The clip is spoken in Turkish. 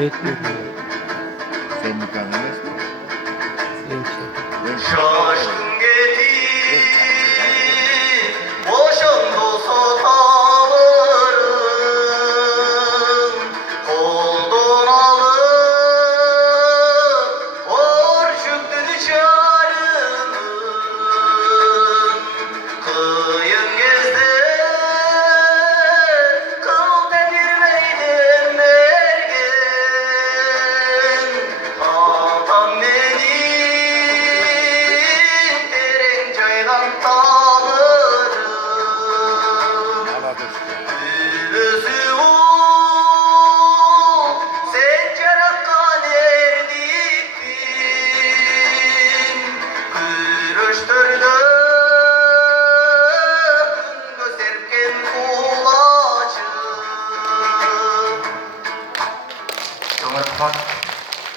Etmiyor. Sen nikahın emez mi? Genç. Şaşkın getir, boşandı sotalarım, koldan alıp, hor çöktü çarımın, kıyın gezde, kıl dedirmeydim mergen, atam beni terin caydan tanırım. Özü u, sen cerakkan erdiktin, kürüştürdün.